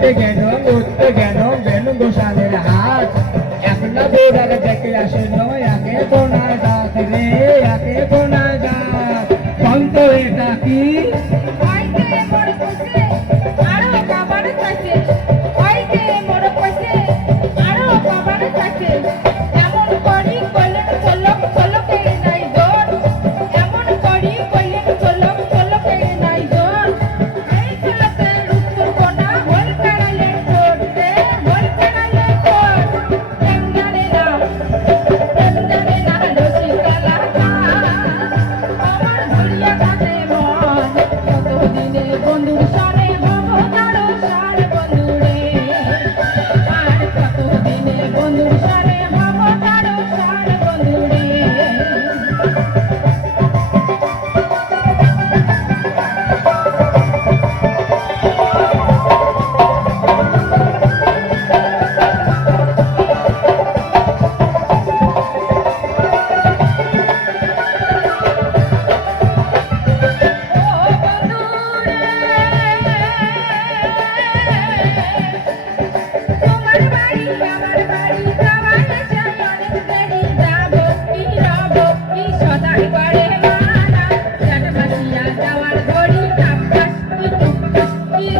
করতে গেল করতে গেল বেন গোসালের হাত? একলা দৌড়ার দেখে আসে নয়, একে কোনা দাঁত রে, একে কোনা দাঁত সন্ত এটা কি?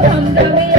I'm coming.